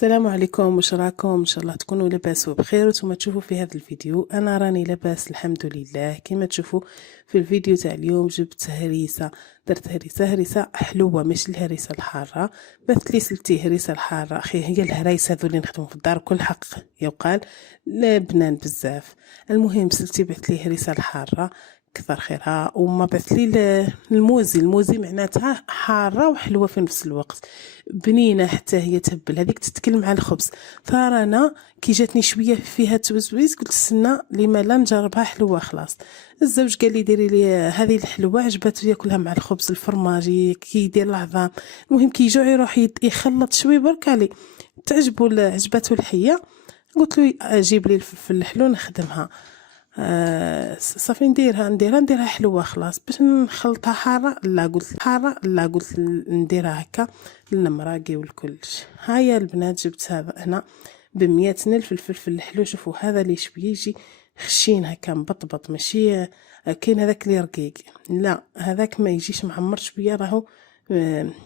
السلام عليكم، واش راكم؟ ان شاء الله تكونوا لاباس وبخير. وانتم تشوفوا في هذا الفيديو انا راني لاباس الحمد لله. كما تشوفوا في الفيديو تاع اليوم جبت هريسه، درت هريسه حلوه، ماشي الهريسه الحاره. بث لي سلتي هريسه الحاره اخي، هي الهرايس هذو اللي نخدموا في الدار كل حق يقال لا بنان بزاف. المهم سلتي بعث لي هريسه الحاره كثر خيرها، وما بعث لي الموزي معناتها حاره وحلوه في نفس الوقت، بنينه حتى هي تهبل، هذيك تتكل مع الخبز. فرانا كي جاتني شويه فيها توزويز قلت استنى لما لا نجربها حلوه. خلاص الزوج قال لي ديري لي هذه الحلوه، عجبته ياكلها مع الخبز الفرماجي كي يدير العظام. المهم كي يجوع يروح يخلط شوي برك عليه، عجبته الحيه. قلت له جيب لي الفلفل الحلو نخدمها. صافي نديرها حلوه. خلاص باش نخلطها حاره لا قلت نديرها هكا للمراقي والكلش. هيا البنات جبت هذا هنا ب100 نلف الفلفل الحلو. شوفوا هذا اللي شويه يجي خشين هكا مبطبط، ماشي كاين هذاك اللي رقيق، لا هذاك ما يجيش معمر شويه، راهو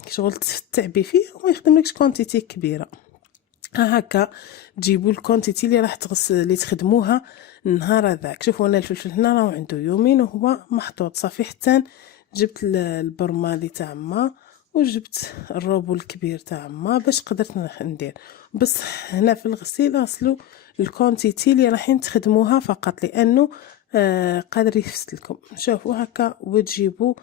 شغل تعبي فيه وما يخدملكش كونتيتي كبيره. هكا تجيبوا الكونتيتي اللي راح اللي تخدموها النهار هذاك. شوفوا انا الفلفل هنا راه عنده يومين وهو محطوط صافي. حتى جبت البرمالي تاع ما، وجبت الروبو الكبير تاع ما باش قدرت ندير. بس هنا في الغسيل غسلوا الكونتيتي اللي رايحين تخدموها فقط، لانه قادر يفسد لكم. شوفوا هكا وتجيبوا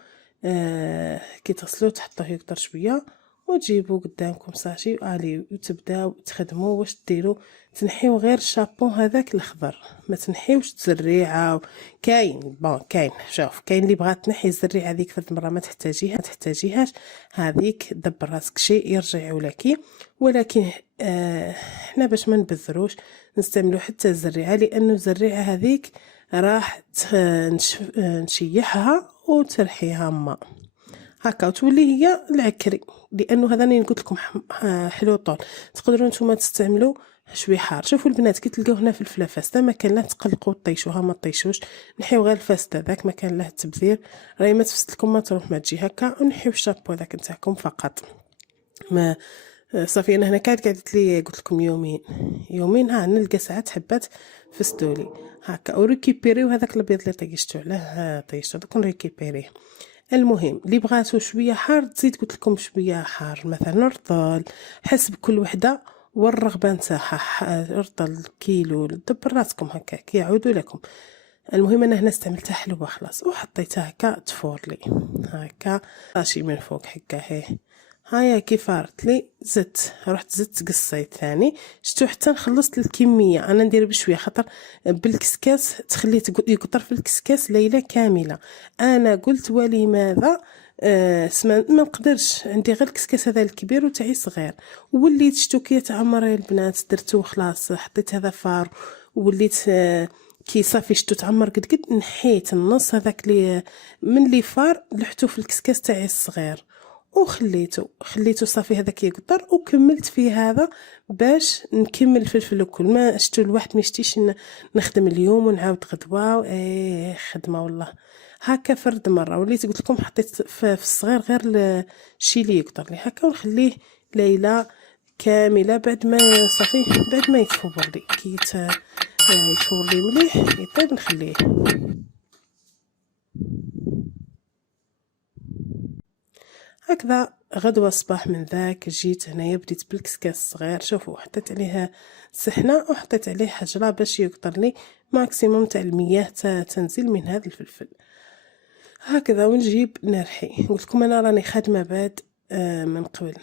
كي تصلوا تحطوه يكتر شويه وتجيبوا قدامكم ساشي وعلي وتبداو تخدموا. واش ديروا؟ تنحيو غير الشابون هذاك الخضر، ما تنحيوش الزريعه. كاين شوف كاين اللي بغات تنحي الزريعه هذيك ثلاث مرات ما تحتاجيهاش، هذيك دبر راسك شيء يرجعوا لك. ولكن احنا باش ما نبذروش نستعملوا حتى الزريعه، لانه الزريعه هذيك راح نشيحها وترحيها ماء هكا وتولي هي العكري، لانه هذا اللي قلت لكم حلو طول. تقدروا نتوما تستعملوا شوي حار. شوفوا البنات كي تلقاو هنا فلفله فاسده ما كان له تقلقوا طيشوها ما طيشوش، نحيو غير الفاسده ذاك ما كان له تبذير، راهي ما تفسد لكم ما تروح ما تجي هكا. ونحيو الشابو ذاك نتاعكم فقط. ما صافي انا هنا قعدت لي قلت لكم يومين نلقى ساعات حبات فسدولي هكا. وريكيبيريو هذاك الابيض اللي طيشتو عليه طيشتو دوك نريكيبيريه. المهم اللي بغاتو شويه حار تزيد قلت لكم شويه حار، مثلا رطل حسب كل وحده والرغبه نتاعها. رطل كيلو دبر راسكم هكاك يعودوا لكم. المهم انا هنا استعملتها حلوه خلاص وحطيتها هكا تفور لي هكا راشي من فوق هكا. هيا كي فارت لي زدت قصيت ثاني. شتو حتى خلصت الكميه. انا ندير بشويه خاطر بالكسكاس تخليه يقطر في الكسكاس ليله كامله. انا قلت ولماذا ما نقدرش، عندي غير الكسكاس هذا الكبير وتاعي صغير. وليت شتو كي تعمر يا البنات درتو خلاص حطيت هذا فار. وليت كي صافي شتو تعمر قد نحيت النص هذاك اللي من اللي فار لحتو في الكسكاس تاعي الصغير خليته صافي هذاك يقطر. وكملت فيه هذا باش نكمل الفلفل وكل ما شتو الواحد ما يشتيش نخدم اليوم ونعاود غدوه خدمه والله هكا. فرد مره وليت قلت لكم حطيت في الصغير غير الشي اللي يقطر لي هكا، ونخليه ليله كامله بعد ما صافي بعد ما يتفور لي كي يتفور لي مليح يطيب نخليه هكذا. غدوة صباح من ذاك جيت هنايا بديت بالكسكاس الصغير. شوفوا حطيت عليها سحنة وحطيت عليه حجرة باش يقطر لي ماكسيموم تاع المياه تنزل من هذا الفلفل هكذا. ونجيب نرحي. قلت لكم انا راني خادمه بعد من قبل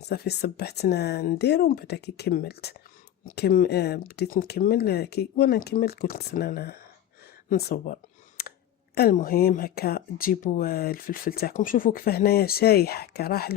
صافي صبحت ندير ومن بعد كي كملت بديت نكمل وانا نكمل قلت انا نصور. المهم هكا تجيبوا الفلفل تاعكم. شوفوا كيف هنايا شايح هكا راحت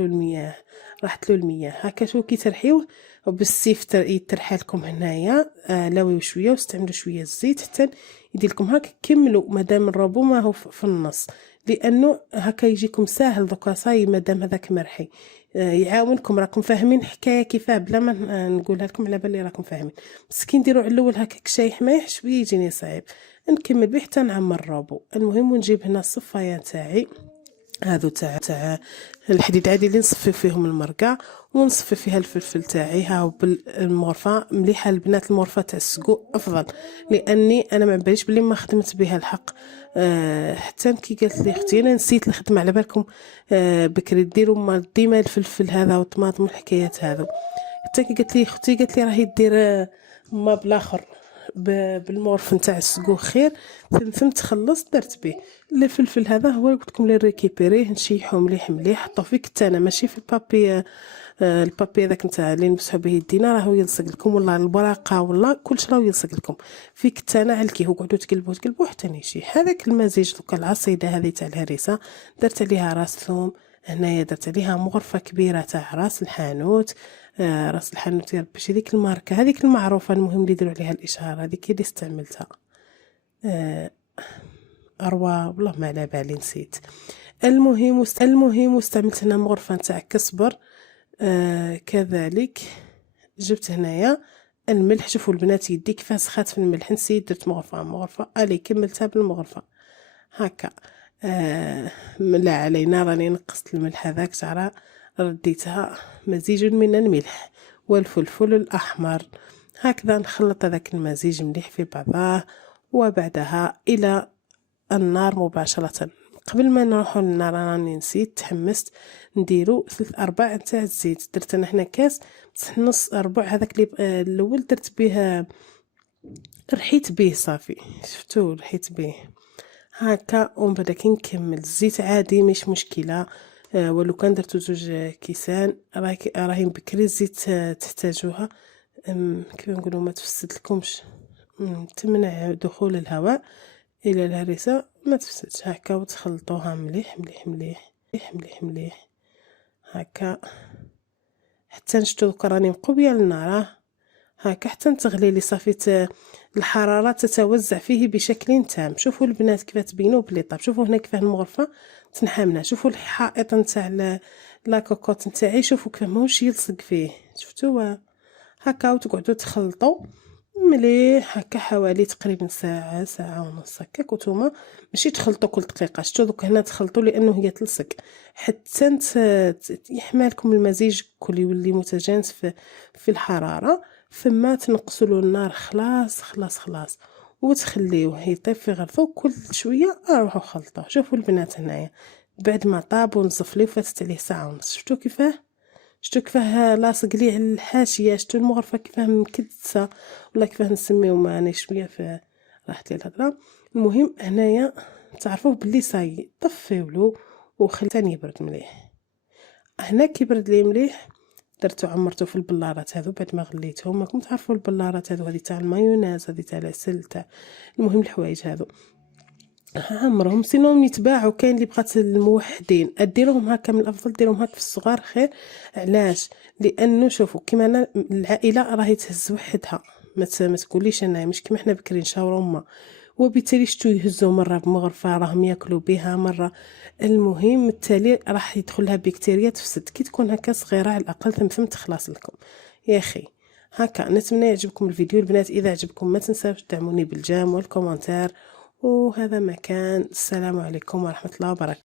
له المياه هكا. شو كي ترحيوه بالسيف يترحى لكم هنايا لويو شويه واستعملوا شويه الزيت حتى يدير لكم هكا. كملوا مادام الربو ما هو في النص، لانه هكا يجيكم ساهل دوكا صاي مادام هذاك مرحي يعاونكم. راكم فاهمين حكايه كيفاه بلا ما نقولها لكم على بالي راكم فاهمين. بس كي نديروا على الاول هكاك شايح مايح شويه يجيني صعيب. نكمل به حتى نعمر الرابو. المهم ونجيب هنا الصفايه تاعي هادو تاع الحديد عادي اللي نصفي فيهم المرقه ونصفي فيها الفلفل تاعي. ها بالمغرفه مليحه البنات، المغرفه تاع السكو افضل، لاني انا ما باليش بلي ما خدمت بها الحق. حتى كي قالت لي اختي انا نسيت الخدمه، على بالكم بكري ديروا ديما الفلفل هذا والطماطم والحكايات هذو. حتى كي قالت لي اختي، قالت لي راهي دير ما بلاخر بالمورف نتاع السكو خير. فهمت خلصت درت به الفلفل هذا، هو قلت لكم لي ريكيبيريه نشيحو مليح مليح، حطوه في كتانه ماشي في البابي. البابي هذاك نتاع اللي نمسحو به يدينا راهو يلصق لكم، ولا البراقه ولا كلشي راهو يلصق لكم في كتانه على الكيهو، قعدوا تقلبوا حتى يشيح. هذاك المزيج دوكا العصيده هذه تاع الهريسه درت عليها راس ثوم، هنايا درت عليها مغرفه كبيره تاع راس الحانوت. راس الحانوت يا ربي شي ديك الماركه هذيك المعروفه، المهم اللي يديروا عليها الاشهار، هذيك اللي استعملتها. اروى والله ما على بالي نسيت. المهم واستعملت هنا مغرفه تاع كزبر. كذلك جبت هنايا الملح. شوفوا البنات يدي كيفاش سخات في الملح، نسيت درت مغرفه الي كملتها بالمغرفه هكا. لا علينا راني نقصت الملح هذاك تاع رديتها مزيج من الملح والفلفل الأحمر. هكذا نخلط هذاك المزيج مليح في بعضه، وبعدها إلى النار مباشرة. قبل ما نروحو للنار راني نسيت تحمست نديرو 3/4 نتاع الزيت. درت انا هنا كاس بصح نص ربع هذاك اللي الاول درت به رحيت به صافي، شفتو رحيت به هكا. ومن بعد كي نكمل الزيت عادي مش مشكله. ولو كان درتو 2 كيسان راهي بكري الزيت تحتاجوها. كيف نقولوا ما تفسد لكمش، تمنع دخول الهواء الى الهريسه ما تفسدش هكا. وتخلطوها مليح مليح مليح مليح مليح مليح هكا حتى نشتو دوكا راني مقويه النار هكا حتى تغلي لي صافي. الحراره تتوزع فيه بشكل تام. شوفوا البنات كيف تبينوا بلي طاب. شوفوا هنا كيف المغرفه تنحمنا. شوفوا الحائط نتاع لا كوكوط نتاعي، شوفوا كيف ماهوش يلصق فيه، شفتوا هكا. وتقعدوا تخلطوا مليح هكا حوالي تقريبا ساعه ساعه ونص هكاك. وتوما ماشي تخلطوا كل دقيقه، شفتوا دوك هنا تخلطوا لانه هي تلصق حتى يحملكم المزيج كل يولي متجانس في الحراره. ثم تنقصوا له النار خلاص خلاص خلاص، وتخليوه يطيب في غرفه. كل شويه اروحوا خلطوه. شوفوا البنات هنايا بعد ما طاب ونصف ليه فاتت عليه ساعه ونص. شفتوا كيفاه لاصق ليه على الحاشيه. شفتوا المغرفه كيفاه مكدسه ولا كيفاه نسميو ماني شويه في راحت لي الهضره. المهم هنايا تعرفوه باللي صاي طفيولو وخلي ثاني يبرد مليح. هنا كيبرد لي مليح درتو عمرتو في البلارات هذو بعد ما غليتهم. راكم تعرفوا البلارات هذو، هذه تاع المايونيز، هذه تاع العسل، تاع المهم الحوايج هذو عمرهم سينهم يتباعوا. كاين اللي بغات الموحدين اديرهم هكا، من الافضل ديرهم هكا في الصغار خير. علاش؟ لانه شوفوا كيما انا العائله راهي تهز وحدها، ما تقوليش انا مش كيما حنا بكري نشاوروا ما، وبالتالي شتو يهزوا مره بمغرفه راهم ياكلوا بها مره. المهم التالي راح يدخلها بكتيريا تفسد. كي تكون هكا صغيره على الاقل ثم تخلص لكم يا اخي هكا. نتمنى يعجبكم الفيديو البنات. اذا عجبكم ما تنساوش تدعموني بالجيم والكومنتار. وهذا مكان. السلام عليكم ورحمه الله وبركاته.